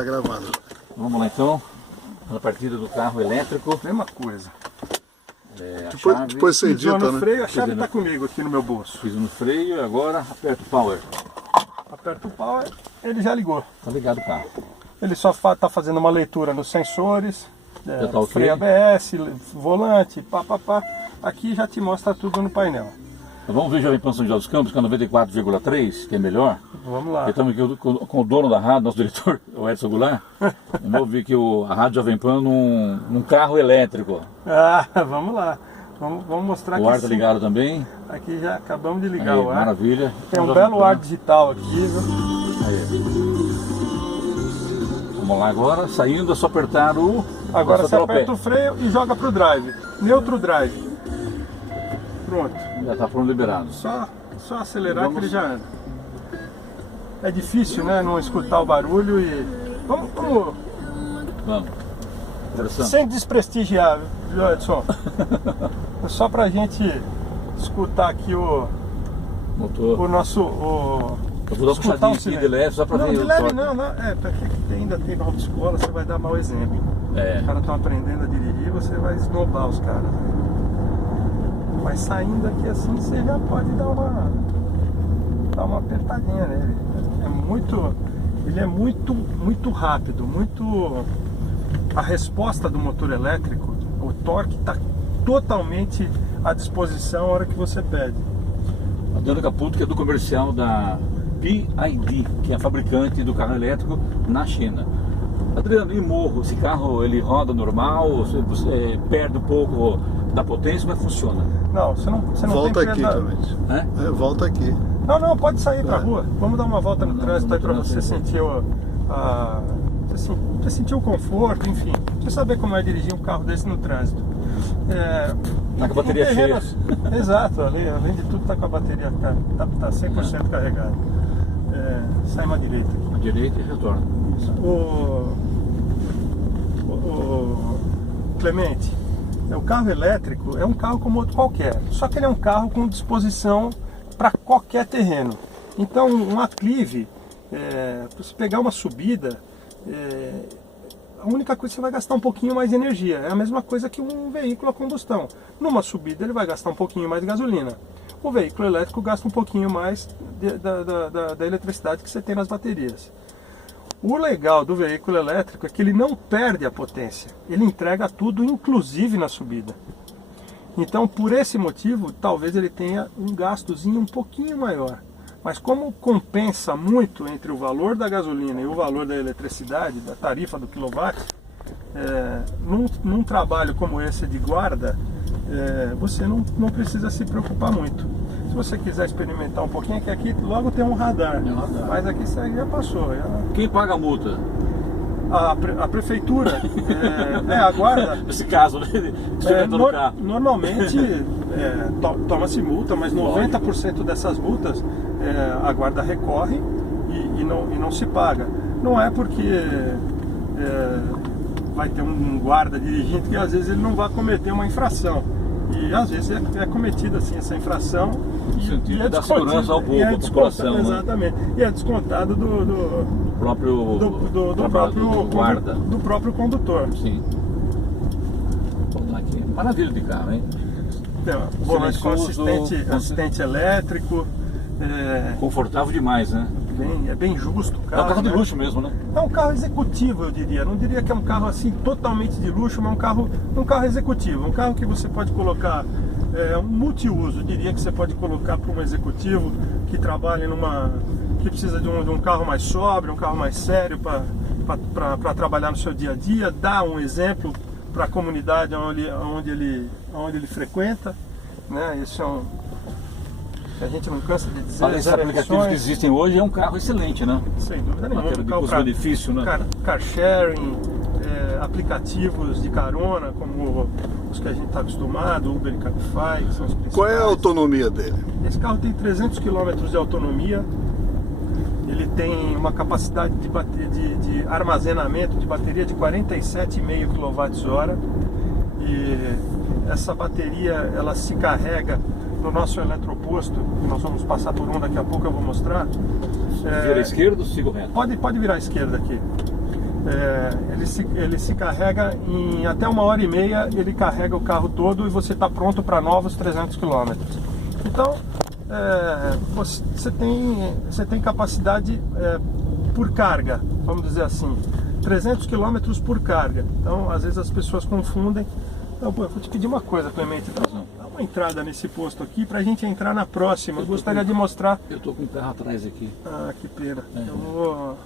tá gravando. Vamos lá então, na partida do carro elétrico. Mesma coisa. Depois você Pisou edita, no né? freio, a chave está comigo aqui no meu bolso. Fiz no freio e agora aperto o power. Aperto o power, ele já ligou. Tá ligado o carro. Ele só está fazendo uma leitura nos sensores, Já tá ok? freio ABS, volante, pá. Aqui já te mostra tudo no painel. Então, vamos ver Jovem Pan São José dos Campos, que é 94,3, que é melhor. Vamos lá. Estamos aqui com o dono da rádio, nosso diretor, o Edson Goulart. Vamos ver que a rádio Jovem Pan num carro elétrico. Ah, vamos lá. Vamos mostrar aqui. O ar tá ligado também. Aqui já acabamos de ligar Aí, o ar. maravilha. Tem um Jovem belo Pan. ar digital aqui, viu? Aí. Vamos lá agora, saindo é só apertar o... Agora só você dar o pé. aperta o freio e joga pro drive. Neutro drive. Pronto. Já está pronto liberado. Só acelerar que ele já anda. É difícil, né? Não escutar o barulho e... Vamos. Vamos. Interessante. Sem desprestigiar, viu, Edson? É só pra gente escutar aqui o Motor. nosso... Eu vou dar uma escutar puxadinha o aqui silêncio. de leve só pra Não, ver de o leve torque. não. É, pra quem ainda tem na autoescola, você vai dar mau exemplo. É. Os caras estão aprendendo a dirigir, você vai esnobar os caras. Mas saindo aqui assim, você já pode dar uma apertadinha nele. Ele é muito rápido, a resposta do motor elétrico, o torque está totalmente à disposição a hora que você pede. Adriano Caputo, que é do comercial da BYD, que é a fabricante do carro elétrico na China. Adriano, e morro? Esse carro ele roda normal? Você perde um pouco da potência? Como é que funciona? Não, você não Volta tem aqui também. Volta aqui. Não, pode sair pra rua. Vamos dar uma volta no trânsito aí pra você sentir você sentir o conforto, enfim. Você saber como é dirigir um carro desse no trânsito. Tá com a bateria cheia. Exato, além de tudo tá com a bateria, tá 100% carregada. Sai uma direita aqui. A direita e retorna. O Clemente, o carro elétrico é um carro como outro qualquer, só que ele é um carro com disposição para qualquer terreno. Então, um aclive, você pegar uma subida, a única coisa é que você vai gastar um pouquinho mais de energia. É a mesma coisa que um veículo a combustão. Numa subida ele vai gastar um pouquinho mais de gasolina. O veículo elétrico gasta um pouquinho mais da eletricidade que você tem nas baterias. O legal do veículo elétrico é que ele não perde a potência. Ele entrega tudo, inclusive na subida. Então, por esse motivo, talvez ele tenha um gastozinho um pouquinho maior. Mas como compensa muito entre o valor da gasolina e o valor da eletricidade, da tarifa do quilowatt, num trabalho como esse de guarda, você não precisa se preocupar muito. Se você quiser experimentar um pouquinho, é que aqui logo tem um radar. Mas aqui isso aí já passou. Quem paga a multa? A prefeitura, a guarda. Nesse caso, né? Normalmente toma-se multa, mas 90% dessas multas a guarda recorre e não se paga. Não é porque vai ter um guarda dirigindo que às vezes ele não vai cometer uma infração. E às vezes é cometida assim essa infração e é da segurança ao povo, à população. Exatamente. Né? E é descontado do próprio guarda. Do próprio condutor. Sim. Vamos lá aqui. Maravilha de carro, hein? Então, volante com assistente elétrico. Confortável demais, né? É bem justo o carro. É um carro de luxo mesmo, né? É um carro executivo, eu diria. Não diria que é um carro assim totalmente de luxo, mas um carro executivo. Um carro que você pode colocar um multiuso. Eu diria que você pode colocar para um executivo que trabalha que precisa de um carro mais sóbrio, um carro mais sério para trabalhar no seu dia a dia, dar um exemplo para a comunidade onde ele frequenta, né? Isso a gente não cansa de dizer. Esses aplicativos que existem hoje é um carro excelente, né? Sem dúvida nenhuma. Um custo-benefício, né? Car sharing, aplicativos de carona, como os que a gente está acostumado, Uber e Cabify, que são os principais. Qual é a autonomia dele? Esse carro tem 300 km de autonomia. Ele tem uma capacidade de armazenamento de bateria de 47,5 kWh. E essa bateria ela se carrega no nosso eletroposto, nós vamos passar por daqui a pouco, eu vou mostrar. Vira à esquerda ou siga o reto? Pode virar à esquerda aqui. ele se carrega em até 1h30, ele carrega o carro todo e você está pronto para novos 300 km. Então, você tem capacidade por carga, vamos dizer assim, 300 km por carga. Então, às vezes as pessoas confundem. Então, eu vou te pedir uma coisa, Clemente, dá uma entrada nesse posto aqui para a gente entrar na próxima. Eu gostaria de mostrar... Eu estou com o carro atrás aqui. Ah, que pena. Eu vou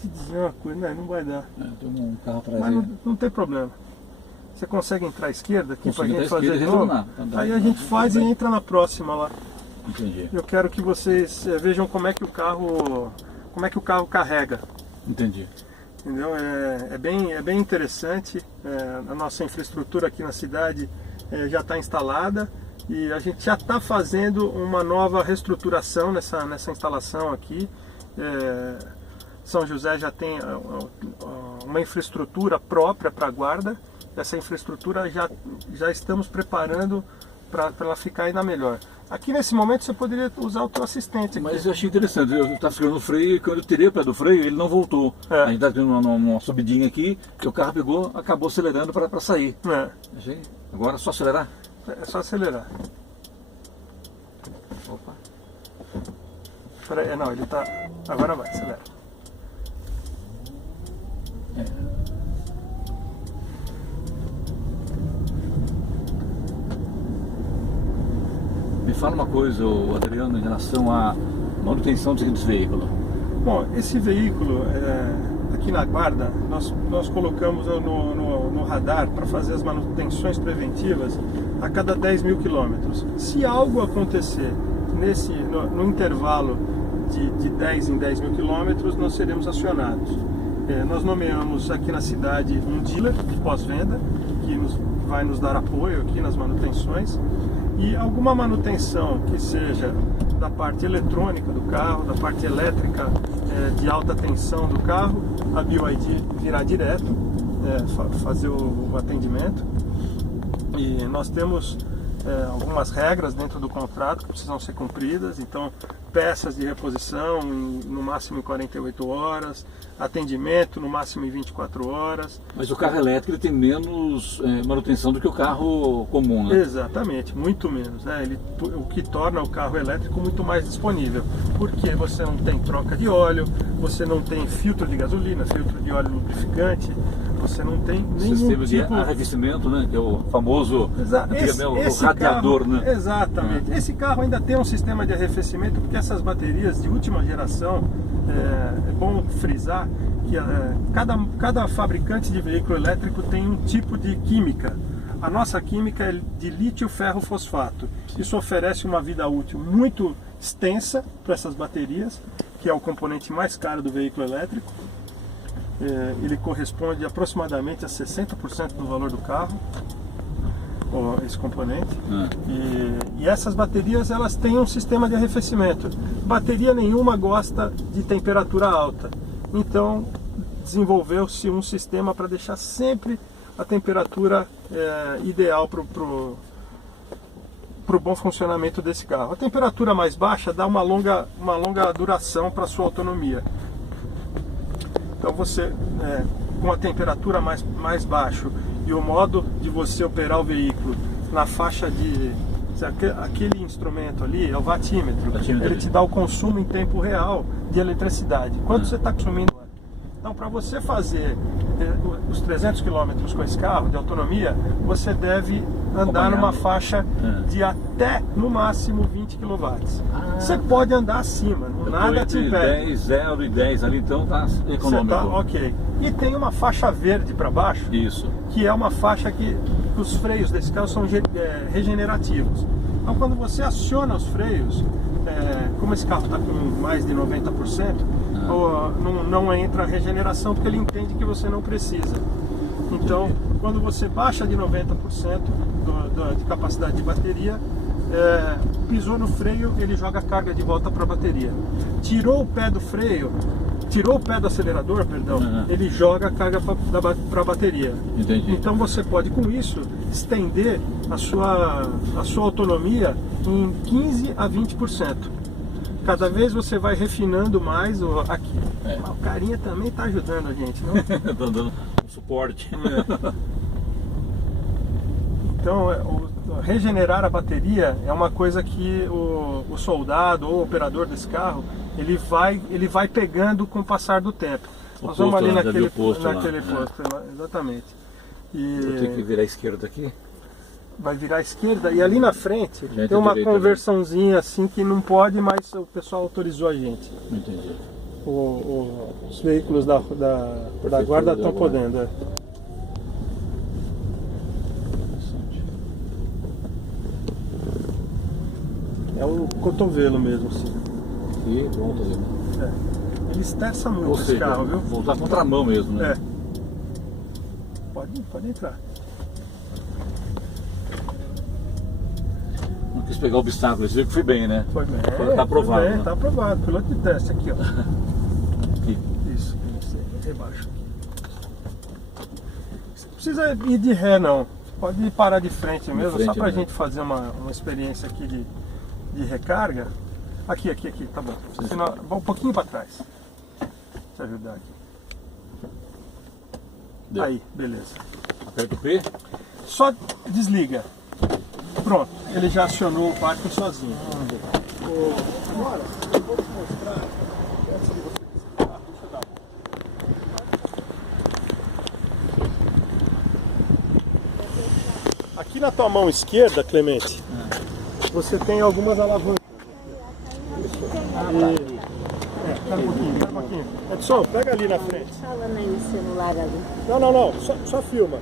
te dizer uma coisa, não vai dar. Tem um carro atrás. Mas não tem problema. Você consegue entrar à esquerda aqui para a gente fazer de novo? novo? Aí a gente faz e entra na próxima lá. Entendi. Eu quero que vocês vejam como é que o carro carrega. Entendi. Entendeu? É bem interessante. A nossa infraestrutura aqui na cidade já está instalada e a gente já está fazendo uma nova reestruturação nessa instalação aqui. São José já tem uma infraestrutura própria para a guarda. Essa infraestrutura já estamos preparando para ela ficar ainda melhor. Aqui nesse momento você poderia usar o teu assistente aqui. Mas eu achei interessante, eu estava segurando o freio e quando eu tirei o pé do freio ele não voltou. A gente está tendo uma subidinha aqui que o carro pegou, acabou acelerando para sair. Achei. Agora é só acelerar? É só acelerar. Opa. Peraí, não, ele tá... Agora vai, acelera. Me fala uma coisa, Adriano, em relação à manutenção desse veículo. Bom, esse veículo, aqui na guarda, nós colocamos no radar para fazer as manutenções preventivas a cada 10 mil quilômetros. Se algo acontecer no intervalo de 10 em 10 mil quilômetros, nós seremos acionados. Nós nomeamos aqui na cidade um dealer de pós-venda, que vai nos dar apoio aqui nas manutenções. E alguma manutenção que seja da parte eletrônica do carro, da parte elétrica de alta tensão do carro, a BYD virá direto fazer o atendimento. E nós temos algumas regras dentro do contrato que precisam ser cumpridas, então peças de reposição no máximo em 48 horas, atendimento no máximo em 24 horas. Mas o carro elétrico ele tem menos manutenção do que o carro comum, né? Exatamente, muito menos, né? O que torna o carro elétrico muito mais disponível, porque você não tem troca de óleo, você não tem filtro de gasolina, filtro de óleo lubrificante, você não tem nenhum sistema tipo... de arrefecimento, né? Que é o famoso esse radiador, carro, né? Exatamente. Esse carro ainda tem um sistema de arrefecimento, porque essas baterias de última geração, é bom frisar que cada fabricante de veículo elétrico tem um tipo de química. A nossa química é de lítio ferro fosfato. Isso oferece uma vida útil muito extensa para essas baterias, que é o componente mais caro do veículo elétrico. Ele corresponde aproximadamente a 60% do valor do carro, esse componente. E essas baterias, elas têm um sistema de arrefecimento. Bateria nenhuma gosta de temperatura alta, então desenvolveu-se um sistema para deixar sempre a temperatura ideal para o bom funcionamento desse carro. A temperatura mais baixa dá uma longa duração para a sua autonomia. Então você, com a temperatura mais baixa e o modo de você operar o veículo na faixa de... Aquele instrumento ali é o watímetro. Ele te dá o consumo em tempo real de eletricidade. Quanto você está consumindo? Então, para você fazer os 300 km com esse carro de autonomia, você deve andar numa faixa de até, no máximo, 20 kW. Você pode andar acima, nada te impede. 0 e 10 ali, então tá econômico. Ok. E tem uma faixa verde para baixo, que é uma faixa que os freios desse carro são regenerativos. Então, quando você aciona os freios, como esse carro está com mais de 90%, não entra a regeneração, porque ele entende que você não precisa. Então, quando você baixa de 90% de capacidade de bateria, pisou no freio, ele joga a carga de volta para a bateria. Tirou o pé do freio, tirou o pé do acelerador, perdão, ele joga a carga para a bateria. Entendi. Então você pode, com isso, estender a sua autonomia em 15 a 20%. Cada vez você vai refinando mais aqui. Mas o carinha também está ajudando a gente, não? Dando um suporte. Então, regenerar a bateria é uma coisa que o soldado ou o operador desse carro, ele vai pegando com o passar do tempo. Nós vamos ali naquele posto, exatamente. Eu tenho que virar à esquerda aqui? Vai virar à esquerda e ali na frente tem uma conversãozinha assim que não pode, mas o pessoal autorizou a gente. Entendi. Os veículos da guarda estão podendo. É o cotovelo mesmo, assim. E pronto ali. Ele esterça muito esse carro, viu? Voltar contra a mão mesmo, né? Pode entrar. Não quis pegar obstáculos, viu que foi bem, né? Foi bem. Tá aprovado. Foi bem, né? Tá aprovado. Piloto de teste aqui, ó. Aqui. Isso, embaixo. Não precisa ir de ré, não. Pode parar de frente mesmo, só pra gente fazer uma experiência aqui de recarga. Aqui, tá bom. Senão, um pouquinho para trás. Deixa eu ajudar aqui. Deu. Aí, beleza. Aperta o P. Só desliga. Pronto, ele já acionou o parque sozinho. Agora, eu vou te mostrar. Antes de você desligar, deixa eu dar. Aqui na tua mão esquerda, Clemente, você tem algumas alavancas. Espera um pouquinho. Edson, pega ali na frente. Falando aí no celular ali. Não, só filma.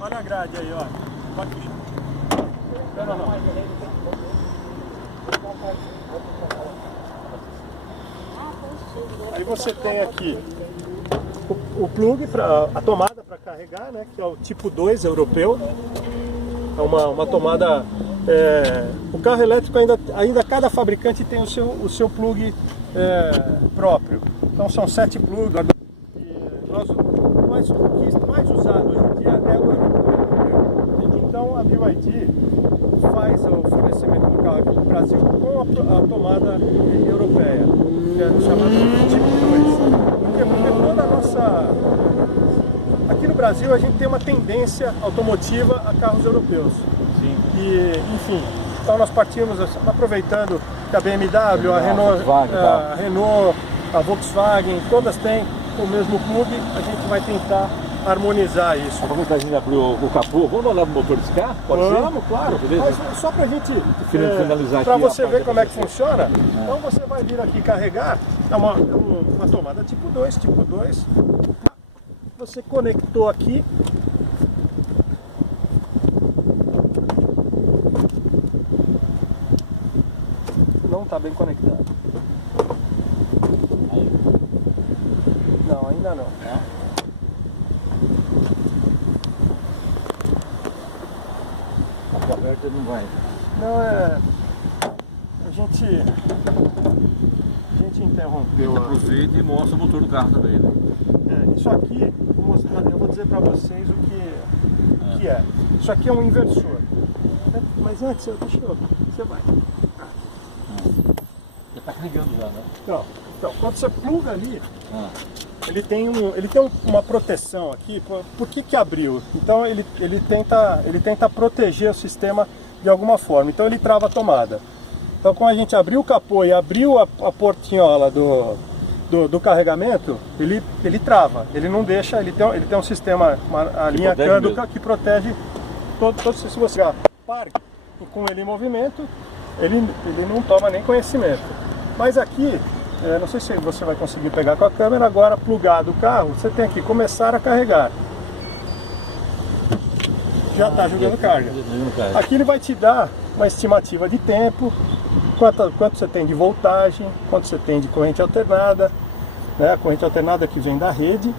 Olha a grade aí, ó. Aqui. Não. Aí você tem aqui o plug, a tomada para carregar, né, que é o tipo 2 europeu. É uma tomada. O carro elétrico ainda cada fabricante tem o seu plug próprio. Então são 7 plugs. Mas o que mais usado hoje em dia é o europeu. Então a BYD faz o fornecimento do carro aqui no Brasil com a tomada europeia, que é chamada tipo 2. Porque toda a nossa... Aqui no Brasil a gente tem uma tendência automotiva a carros europeus. Sim. E, enfim, então nós partimos aproveitando que a BMW, a Renault, a Volkswagen, todas têm o mesmo plug, a gente vai tentar harmonizar isso. Vamos a gente abrir o capô, vamos olhar o motor desse carro? Pode ser? Vamos, claro. Mas só pra gente finalizar para aqui você ver como é que funciona. Então você vai vir aqui carregar, é uma tomada tipo 2, você conectou aqui. Não está bem conectado. Não, ainda não. Aqui aberto ele não vai. Não, a gente interrompeu. Aproveita e mostra o motor do carro também, né? Isso aqui, eu vou dizer para vocês o que é. Isso aqui é um inversor. Mas antes, você vai. Já está carregando já, né? Então, quando você pluga ali, ele tem uma proteção aqui. Por que abriu? Então ele tenta proteger o sistema de alguma forma. Então ele trava a tomada. Então quando a gente abriu o capô e abriu a portinhola do carregamento, ele trava. Ele não deixa, ele tem um sistema, a linha Canduca que protege todo. Se você parque com ele em movimento, ele não toma nem conhecimento. Mas aqui, não sei se você vai conseguir pegar com a câmera, agora plugado o carro, você tem que começar a carregar. Já está jogando carga. Aqui ele vai te dar uma estimativa de tempo, quanto você tem de voltagem, quanto você tem de corrente alternada, né? A corrente alternada que vem da rede.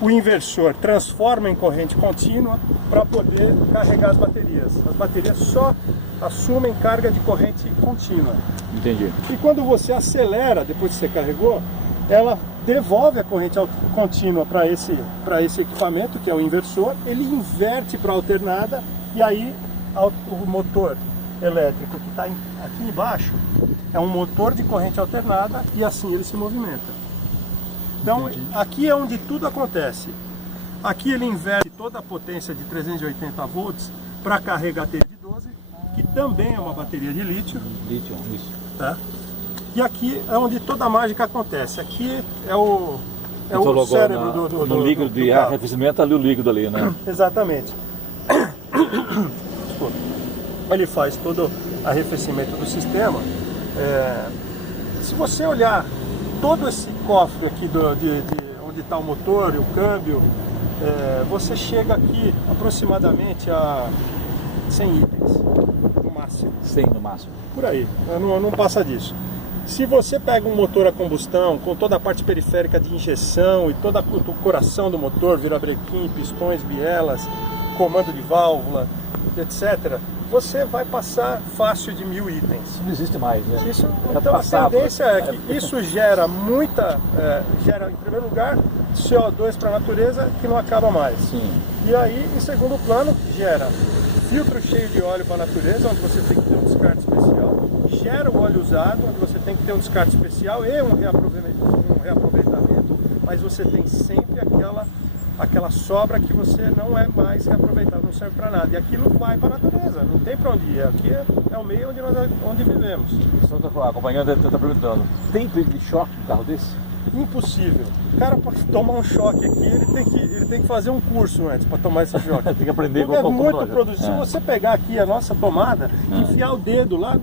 O inversor transforma em corrente contínua para poder carregar as baterias. As baterias só assumem carga de corrente contínua. Entendi. E quando você acelera, depois que você carregou, ela devolve a corrente contínua para esse equipamento, que é o inversor, ele inverte para a alternada e aí o motor elétrico que está aqui embaixo é um motor de corrente alternada e assim ele se movimenta. Então, aqui é onde tudo acontece. Aqui ele inverte toda a potência de 380 volts para carregar a bateria de 12, que também é uma bateria de lítio. Lítio, isso. Tá? E aqui é onde toda a mágica acontece. Aqui é o Falou cérebro agora do no líquido de carro. arrefecimento, ali o líquido ali, né? Exatamente. Desculpa. Ele faz todo o arrefecimento do sistema. Se você olhar todo esse cofre aqui de onde está o motor e o câmbio, você chega aqui aproximadamente a 100 itens, no máximo. 100 no máximo. Por aí, não passa disso. Se você pega um motor a combustão, com toda a parte periférica de injeção e todo o coração do motor, virabrequim, pistões, bielas, comando de válvula, etc., você vai passar fácil de 1000 itens. Isso não existe mais, né? Então a tendência é que isso gera gera em primeiro lugar CO2 para a natureza que não acaba mais. Sim. E aí, em segundo plano, gera filtro cheio de óleo para a natureza, onde você tem que ter um descarte especial, gera o óleo usado, onde você tem que ter um descarte especial e um reaproveitamento, mas você tem sempre aquela sobra que você não é mais reaproveitado, não serve para nada. E aquilo vai para a natureza, não tem para onde ir. Aqui é o meio onde vivemos. A companhia está perguntando, tem perigo de choque no carro desse? Impossível. O cara, para tomar um choque aqui, ele tem que fazer um curso antes para tomar esse choque. Tem que aprender Porque é muito nós. produzido. Se você pegar aqui a nossa tomada, enfiar o dedo lá,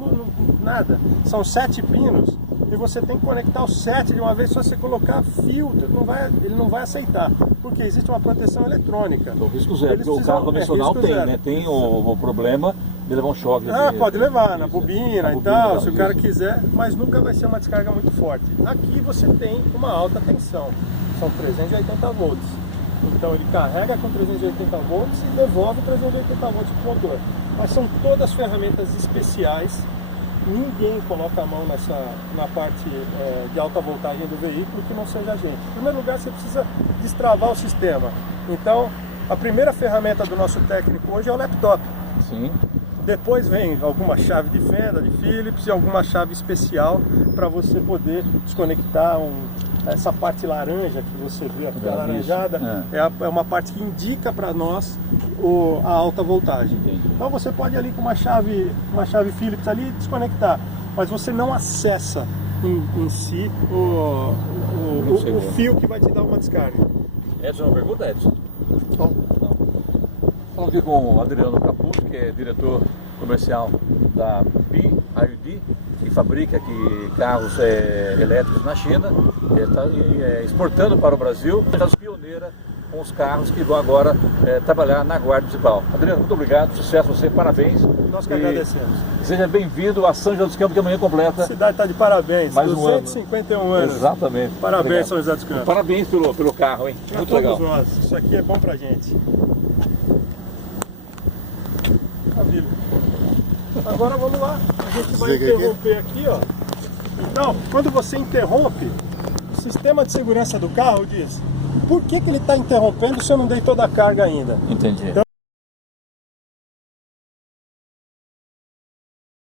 nada. São 7 pinos e você tem que conectar os 7 de uma vez. Se você colocar fio, ele não vai aceitar. Porque existe uma proteção eletrônica. O risco zero, porque o carro convencional tem, né? Tem o problema de levar um choque. Pode levar na bobina e tal, se o cara isso. quiser, mas nunca vai ser uma descarga muito forte. Aqui você tem uma alta tensão, são 380 volts. Então ele carrega com 380 volts e devolve 380 volts para o motor. Mas são todas ferramentas especiais, ninguém coloca a mão na parte de alta voltagem do veículo que não seja a gente. Em primeiro lugar, você precisa destravar o sistema. Então, a primeira ferramenta do nosso técnico hoje é o laptop. Sim. Depois vem alguma chave de fenda, de Phillips e alguma chave especial para você poder desconectar essa parte laranja que você vê aqui, alaranjada, é uma parte que indica para nós a alta voltagem. Entendi. Então você pode ali com uma chave Phillips ali desconectar, mas você não acessa em si o fio que vai te dar uma descarga. Edson, uma pergunta, Edson? Não. Falando aqui com o Adriano Caputo, que é diretor comercial da BYD, que fabrica aqui carros elétricos na China, está exportando para o Brasil, está pioneira com os carros que vão agora trabalhar na Guarda Municipal. Adriano, muito obrigado, sucesso a você, parabéns. Nós que agradecemos. Seja bem-vindo a São José dos Campos, que amanhã completa. A cidade está de parabéns, Mais 251 anos. Exatamente. Parabéns, Obrigado. São José dos Campos. Parabéns pelo carro, hein? Para Muito todos legal. nós, isso aqui é bom pra gente. Maravilha. Agora vamos lá, a gente vai Desliga aqui. interromper aqui, ó. Então, quando você interrompe, o sistema de segurança do carro diz: por que ele está interrompendo se eu não dei toda a carga ainda? Entendi. Então,